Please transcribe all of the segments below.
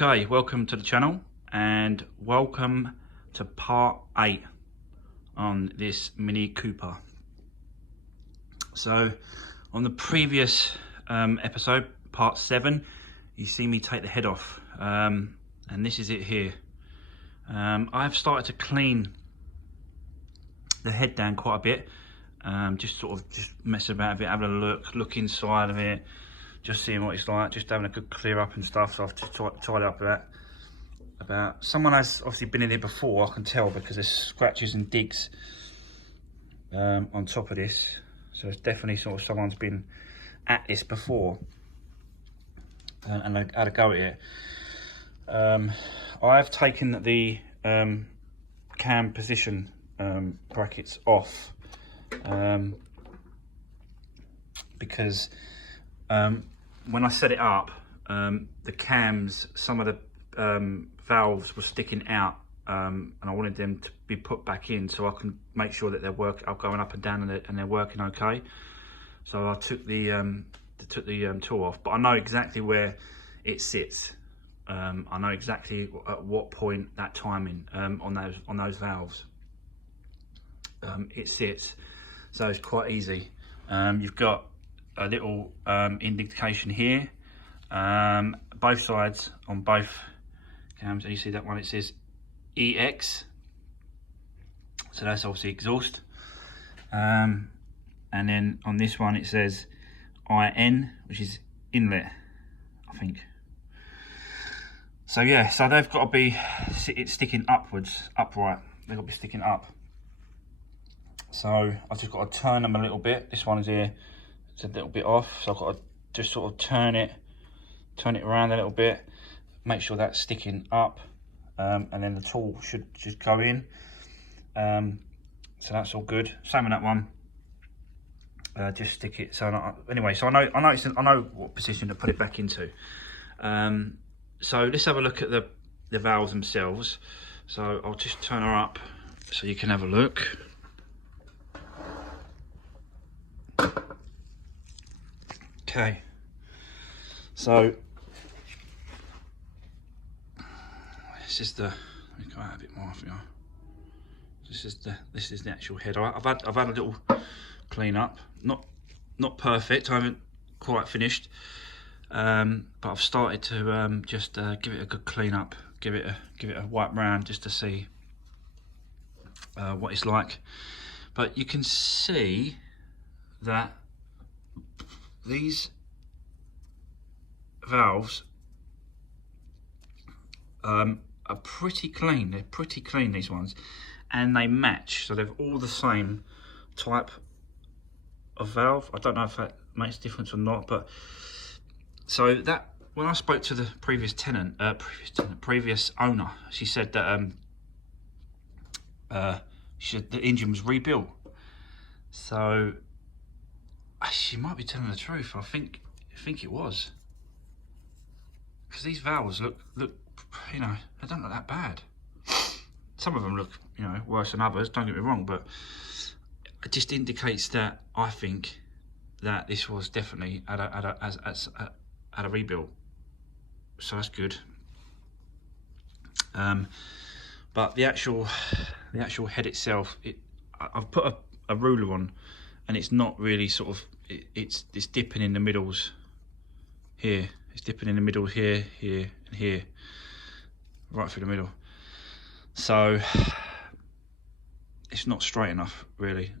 Okay, welcome to the channel and welcome to part 8 on this Mini Cooper. So on the previous episode, part 7, you see me take the head off, and this is it here. I've started to clean the head down quite a bit, just messing about with it, having a look inside of it, just seeing what it's like, just having a good clear up and stuff. So I've just tied up about someone has obviously been in here before, I can tell, because there's scratches and digs on top of this. So it's definitely sort of someone's been at this before and they had a go at it. I've taken the cam position brackets off because when I set it up, the cams, some of the valves were sticking out, and I wanted them to be put back in so I can make sure that they're going up and down and they're working okay. So I took the tool off, but I know exactly where it sits. I know exactly at what point that timing on those valves it sits, so it's quite easy. You've got a little indication here, both sides on both cams, and you see that one, it says EX, so that's obviously exhaust, and then on this one it says IN, which is inlet, I think. So yeah, so they've got to be sticking upwards, upright, they've got to be sticking up. So I've just got to turn them a little bit. This one is here, it's a little bit off, so I've got to just sort of turn it around a little bit, make sure that's sticking up, and then the tool should just go in. So that's all good. Same with that one. Just stick it. So anyway, so I know what position to put it back into. So let's have a look at the valves themselves. So I'll just turn her up so you can have a look. Okay, so this is the, let me go out a bit more for you. This is the actual head. I've had a little clean up, not perfect. I haven't quite finished, but I've started to just give it a good clean up, give it a wipe round just to see what it's like. But you can see that these valves are pretty clean. They're pretty clean, these ones, and they match, so they're all the same type of valve. I don't know if that makes a difference or not, but so that when I spoke to the previous owner, she said that the engine was rebuilt. So she might be telling the truth. I think it was, because these valves look, you know, they don't look that bad. Some of them look, you know, worse than others, don't get me wrong, but it just indicates that I think that this was definitely at a rebuild. So that's good. But the actual head itself, I've put a ruler on, and it's not really sort of, it's dipping in the middles here. It's dipping in the middle here, here, and here, right through the middle. So it's not straight enough, really,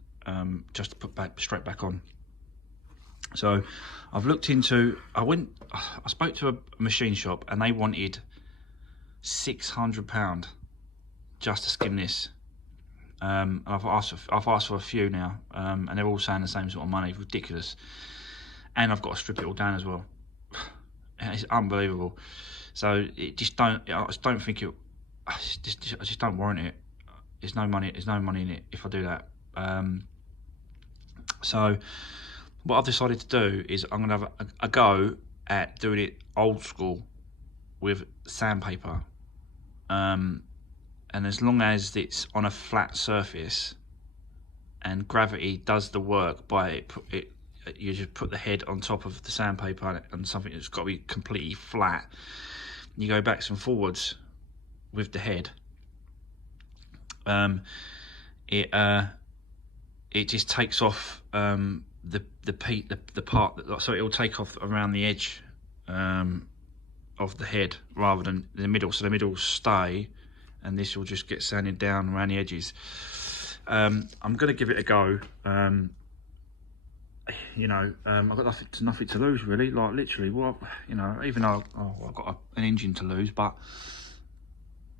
just to put straight back on. So I've looked into, I spoke to a machine shop, and they wanted £600 just to skim this. I've asked for a few now, and they're all saying the same sort of money. Ridiculous. And I've got to strip it all down as well. It's unbelievable. So I just don't think it. I just don't warrant it. There's no money in it if I do that. So what I've decided to do is I'm gonna have a go at doing it old school with sandpaper. And as long as it's on a flat surface and gravity does the work by it, you just put the head on top of the sandpaper and something that's got to be completely flat, you go backs and forwards with the head, it just takes off the part that, so it'll take off around the edge of the head rather than the middle. So the middle will stay, and this will just get sanded down around the edges. I'm gonna give it a go. You know, I've got nothing to lose really. Like literally, what, you know, even though I've got an engine to lose, but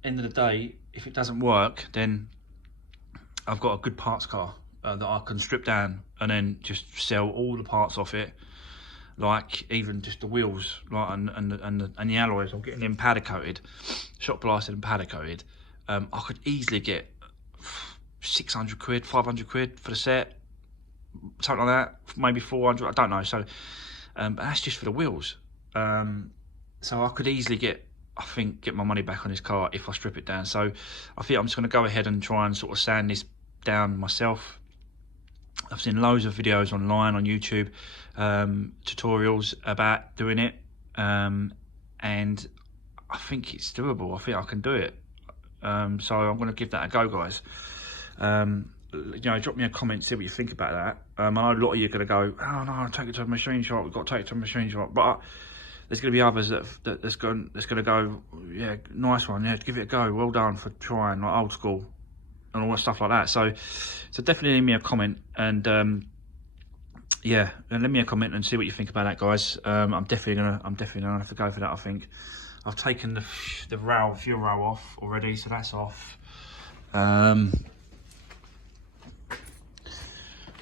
end of the day, if it doesn't work, then I've got a good parts car that I can strip down and then just sell all the parts off it, like even just the wheels, like and the alloys. I'm getting them powder coated, shot blasted and powder coated. I could easily get 600 quid, 500 quid for the set, something like that, maybe 400, I don't know. So but that's just for the wheels. So I could easily get my money back on this car if I strip it down. So I think I'm just going to go ahead and try and sort of sand this down myself. I've seen loads of videos online on YouTube, tutorials about doing it, and I think it's doable. I think I can do it. So I'm going to give that a go, guys. You know, drop me a comment, see what you think about that. I know a lot of you are going to go, oh no, take it to a machine shop, we've got to take it to a machine shop, but there's going to be others that's going to go, yeah, nice one, yeah, give it a go, well done for trying, like old school and all that stuff like that. So definitely leave me a comment, and yeah, and leave me a comment and see what you think about that, guys. I'm definitely gonna have to go for that. I think I've taken the fuel rail off already, so that's off.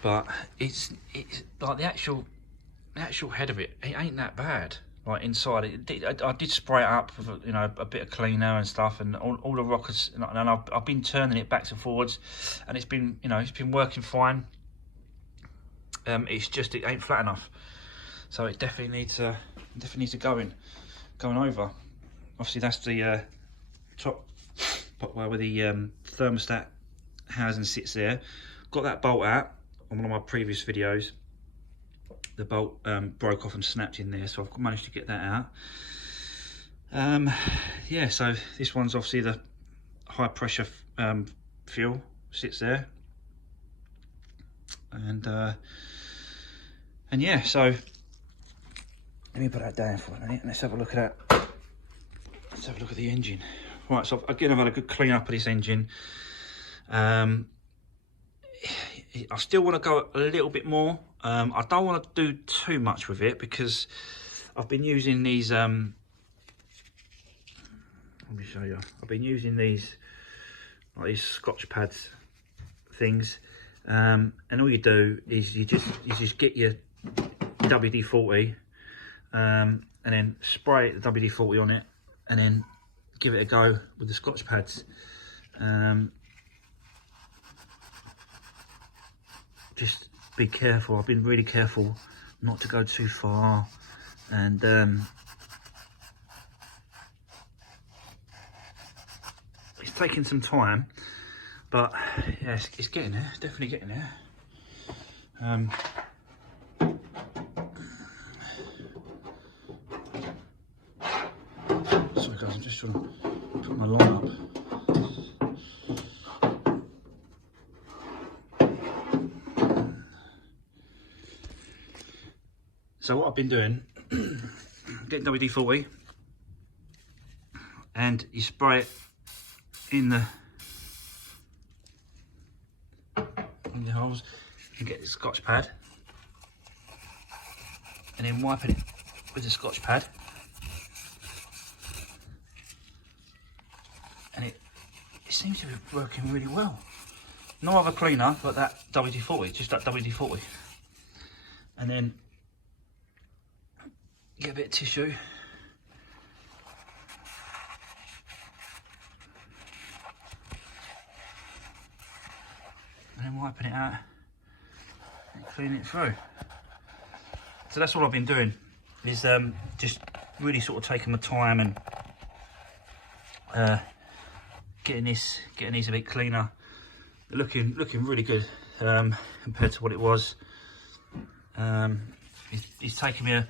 But it's like the actual head of it ain't that bad. Like inside I did spray it up with, you know, a bit of cleaner and stuff, and all the rockers, and I've been turning it backwards and forwards, and it's been, you know, it's been working fine. It's just, it ain't flat enough, so it definitely needs to going over. Obviously that's the top where the thermostat housing sits there. Got that bolt out on one of my previous videos. The bolt broke off and snapped in there, so I've managed to get that out. Yeah, so this one's obviously the high pressure fuel sits there, and yeah, so let me put that down for a minute and let's have a look at that. Let's have a look at the engine. Right, so again, I've had a good clean up of this engine. I still want to go a little bit more. I don't want to do too much with it because I've been using these, let me show you. I've been using these, like these Scotch pads things, and all you do is you just get your WD-40 and then spray the WD-40 on it, and then give it a go with the Scotch pads. Just be careful. I've been really careful not to go too far, and it's taking some time, but yeah, it's getting there, definitely getting there. Sorry guys, I'm just trying to put my line up. So what I've been doing, getting WD-40, and you spray it in the holes, and get the Scotch pad, and then wiping it with the Scotch pad, and it seems to be working really well. No other cleaner but that WD-40, just that WD-40, and then get a bit of tissue, and then wiping it out and cleaning it through. So that's all I've been doing, is just really sort of taking my time and getting these a bit cleaner. Looking really good compared to what it was. It's taken me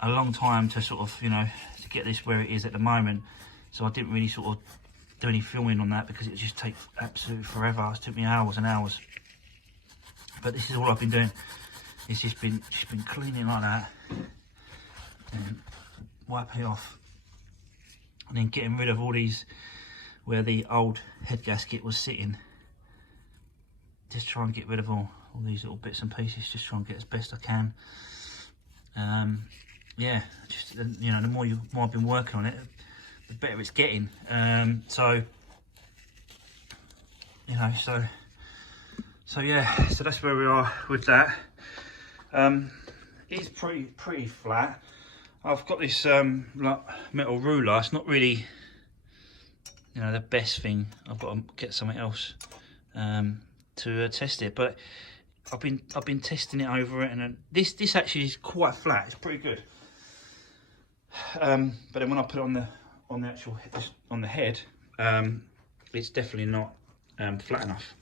a a long time to sort of, you know, to get this where it is at the moment. So I didn't really sort of do any filming on that because it just takes absolutely forever. It took me hours and hours. But this is all I've been doing. It's just been cleaning like that and wiping it off, and then getting rid of all these where the old head gasket was sitting. Just try and get rid of all these little bits and pieces. Just try and get as best I can. Yeah, just, you know, the more I've been working on it, the better it's getting. So, you know, so yeah, so that's where we are with that. It's pretty flat. I've got this like metal ruler. It's not really, you know, the best thing. I've got to get something else to test it. But I've been testing it over it, and this actually is quite flat. It's pretty good. But then when I put it on the actual head, it's definitely not flat enough.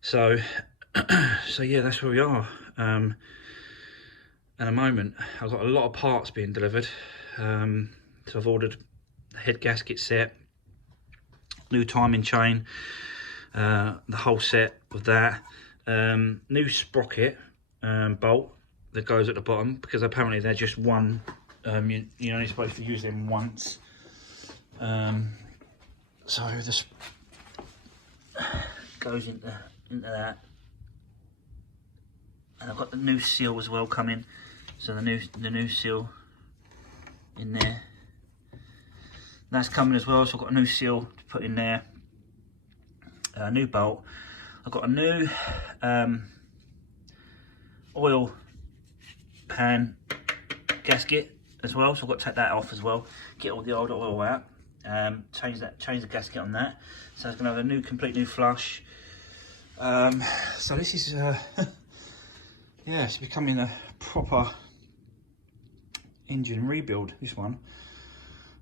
So so yeah, that's where we are. At the moment, I've got a lot of parts being delivered. So I've ordered the head gasket set, new timing chain, the whole set with that, new sprocket bolt that goes at the bottom, because apparently they're just one. You're only supposed to use them once. So this goes into that, and I've got the new seal as well coming. So the new seal in there, that's coming as well. So I've got a new seal to put in there, a new bolt. I've got a new oil pan gasket as well, so I've got to take that off as well, get all the old oil out, change the gasket on that. So it's going to have a complete new flush. So this is yeah, it's becoming a proper engine rebuild, this one.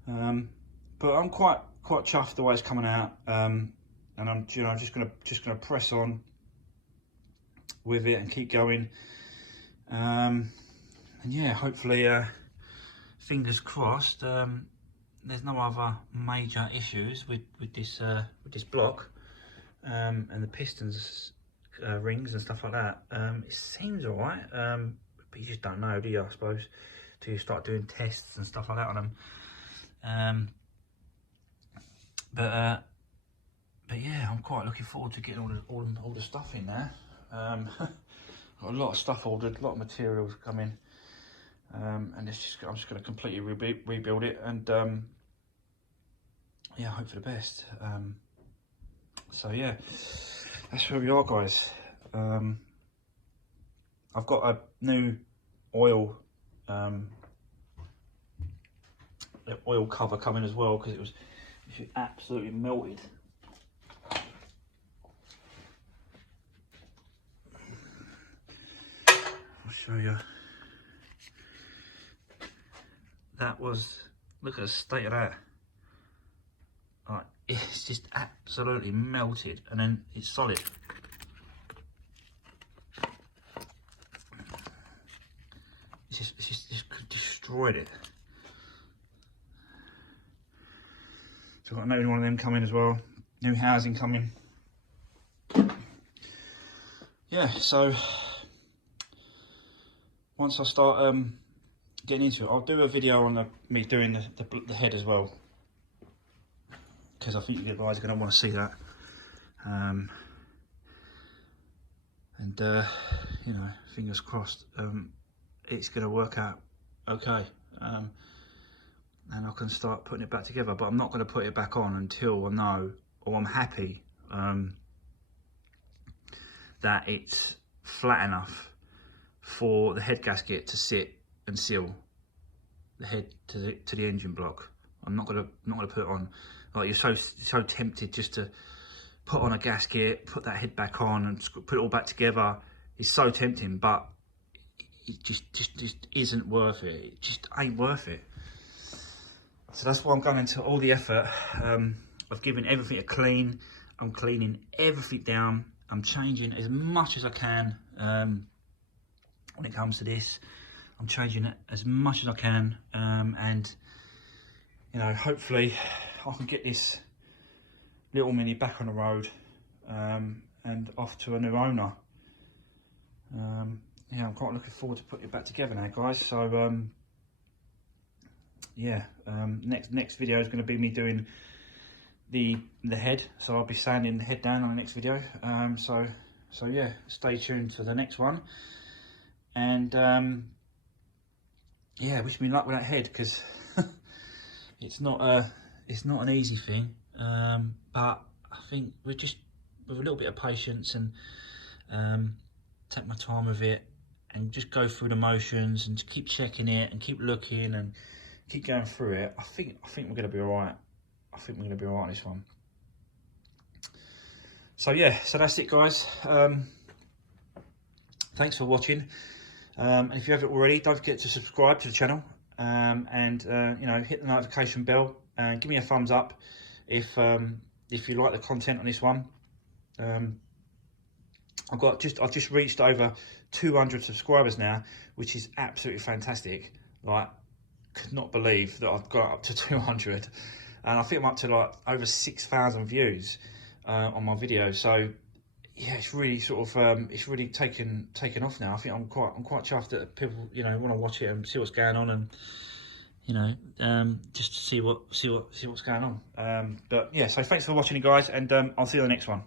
But I'm quite chuffed the way it's coming out, and I'm, you know, just gonna press on with it and keep going. And yeah, hopefully, fingers crossed, there's no other major issues with this block, and the pistons rings and stuff like that. It seems alright, but you just don't know, do you, I suppose, till you start doing tests and stuff like that on them. But yeah, I'm quite looking forward to getting all the stuff in there. Got a lot of stuff ordered, a lot of materials coming, and I'm just going to completely rebuild it, and yeah, hope for the best. So yeah, that's where we are, guys. I've got a new oil cover coming as well, because it was absolutely melted. I'll show you. That was, look at the state of that. Right, it's just absolutely melted, and then it's solid. It's just destroyed it. So I've got another one of them coming as well. New housing coming. Yeah, so once I start getting into it, I'll do a video on me doing the head as well, because I think you guys are going to want to see that. And you know, fingers crossed, it's going to work out okay, and I can start putting it back together. But I'm not going to put it back on until I know, or I'm happy that it's flat enough for the head gasket to sit and seal the head to the engine block. I'm not gonna put it on. Like, you're so tempted just to put on a gasket, put that head back on, and put it all back together. It's so tempting, but it just isn't worth it. It just ain't worth it. So that's why I'm going into all the effort. I've given everything a clean. I'm cleaning everything down. I'm changing as much as I can when it comes to this. I'm changing it as much as I can, and you know, hopefully I can get this little Mini back on the road, and off to a new owner. Yeah, I'm quite looking forward to putting it back together now, guys. So yeah, next video is going to be me doing the head, so I'll be sanding the head down on the next video. So yeah, stay tuned to the next one, and yeah, wish me luck with that head, because it's not an easy thing, but I think we're just with a little bit of patience and take my time with it and just go through the motions and keep checking it and keep looking and keep going through it. I think we're going to be all right. I think we're going to be all right on this one. So yeah, so that's it, guys. Thanks for watching. And if you haven't already, don't forget to subscribe to the channel, and you know, hit the notification bell and give me a thumbs up if you like the content on this one. I've just reached over 200 subscribers now, which is absolutely fantastic. Like, could not believe that I've got up to 200, and I think I'm up to like over 6,000 views on my videos. So yeah, it's really sort of it's really taken off now. I think I'm quite chuffed that people, you know, want to watch it and see what's going on, and you know, just to see what's going on. But yeah, so thanks for watching, guys, and I'll see you on the next one.